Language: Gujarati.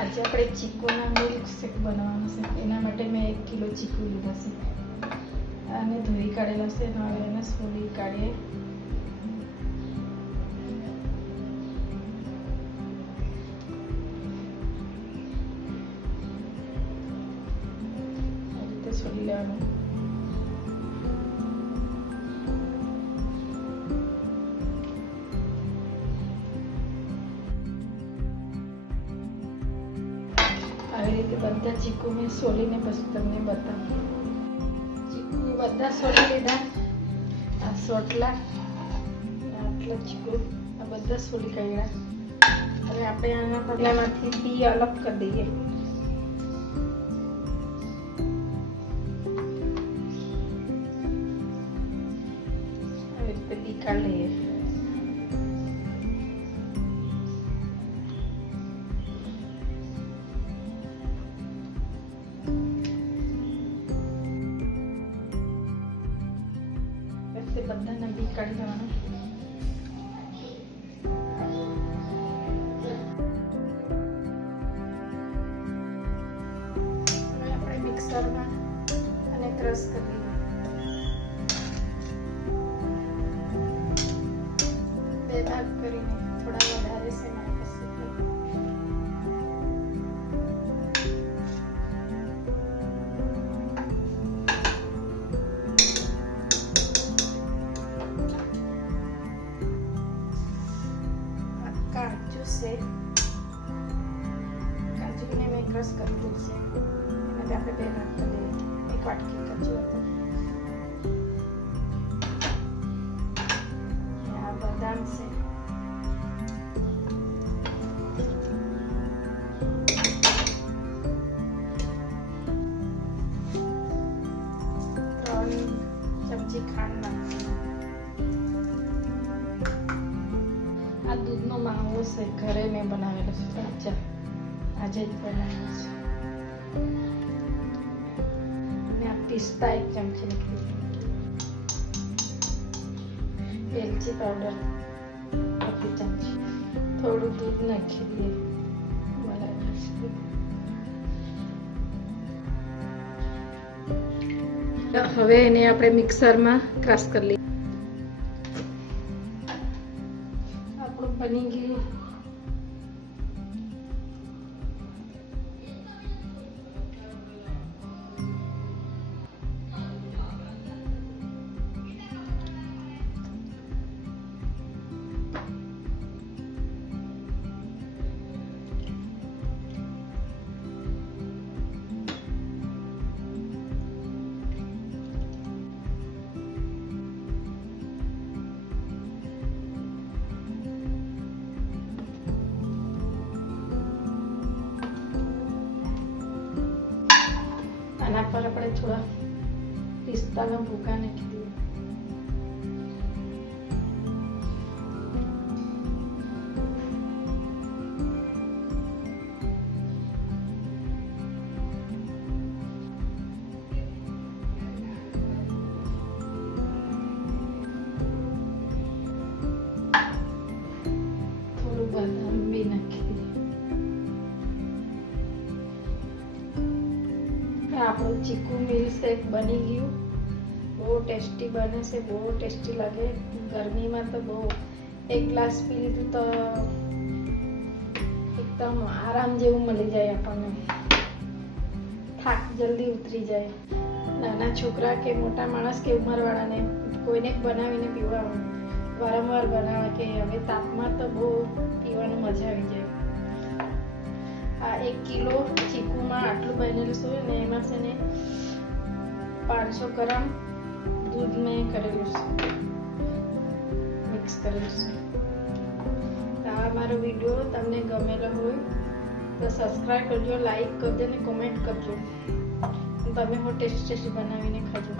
आज આપણે ચીકુના મિલ્ક શેક બનાવવાનો છે। એના માટે મેં 1 કિલો ચીકુ લીધા છે અને ધોઈ કાઢેલા છે। હવે એને સોલી કાઢીએ। આ રીતે સોલી લેવાનું। આવી રીતે બધા ચીકુ મેં સોલીને પછી તમને બતાવું। ચીકુ બધા સોલી લીધા। આ સોટલા આટલા ચીકુ આ બધા સોલી કાઢ્યા। હવે આપણે આના પગલામાંથી બી અલગ કરી દઈએ। આવી રીતે બી કાઢી લઈએ। બધાને બી કાઢી લેવાનું। હવે આપણે મિક્સરમાં અને ક્રશ કરી લઈએ। 2 ભાગ કરીને થોડા વધારે છે મારી પાસે। काजू ने मैं क्रश कर दी है। एना पे આપણે 2 ભાગ કરી દઈએ। 1 વાટકી કાજુ હતા। આ બદામ છે। ચમચી ખાંડ નાખી। આ દૂધનો માવો છે, ઘરે મેં બનાવેલો છે। આજે જ બનાવેલો છે। ને આ પિસ્તા 1 ચમચી નાખી। એલચી પાવડર 1 ચમચી। થોડું દૂધ નાખી દઈએ। બરાબર। હવે એને આપણે મિક્સરમાં ક્રશ કરી લઈએ। આપણું બની ગયું। આના પર આપણે થોડા પિસ્તાના ભૂકા નાખી દઈએ। થોડું બદામ બી નાખી દઈએ। આપણું ચીકુ મિલ્ક શેક બની ગયું। બહુ ટેસ્ટી બને છે, બહુ ટેસ્ટી લાગે। ગરમીમાં તો બહુ 1 ગ્લાસ પી લીધું તો એકદમ આરામ જેવું મળી જાય આપણને। થાક જલ્દી ઉતરી જાય। નાના છોકરા કે મોટા માણસ કે ઉંમરવાળાને કોઈને બનાવીને પીવાનું, વારંવાર બનાવે કે હવે તાપમાં તો બહુ પીવાનું મજા આવી જાય। આ 1 કિલો ચીકુમાં આટલું બનેલું છે ને એમાં છે ને 500 ગ્રામ દૂધ મેં કરેલું છે, મિક્સ કરેલું છે। આ મારો વિડીયો તમને ગમેલો હોય તો સબસ્ક્રાઈબ કરજો, લાઈક કરજો અને કોમેન્ટ કરજો। તમે હો ટેસ્ટી બનાવીને ખાજો।